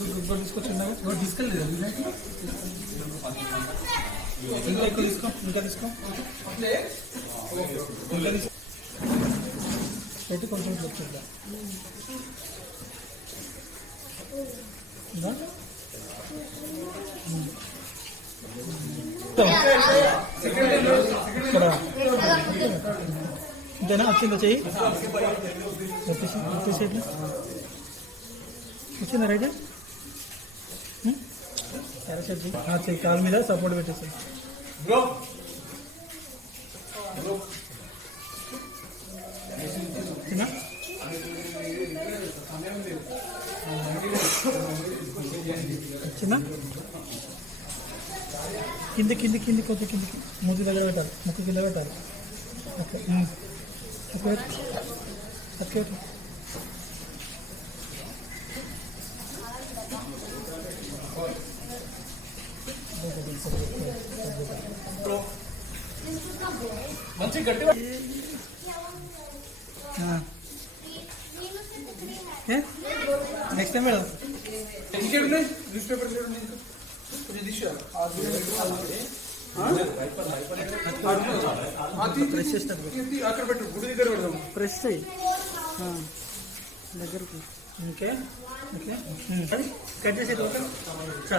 తీసుకొచ్చి తీసుకెళ్ళలేదు ఇంకా ఎక్కువ తీసుకో ఇంకా తీసుకో ఇంకా తీసుకో పెట్టి కొంచెం చూద్దాం ఇంతేనా వచ్చిందా చెయ్యి వచ్చేసి వచ్చిందా రైట్ చెయ్యి కాలు మీద సపోర్ట్ పెట్టేసి వచ్చిందా కింది కింది కిందికి కొంచెం కిందికి ముక్కు దగ్గర పెట్టాలి ముక్కు కింద పెట్టాలి ఓకే ఓకే ఓకే మంచి గట్టిగా నెక్స్ట్ టైం మేడం ఇంకేమున్నాయి న్యూస్ పేపర్ అక్కడ పెట్టు గుడి దగ్గర పెడదాం ప్రెస్ దగ్గరకు ఓకే ఓకే కట్ చేసేది ఓకే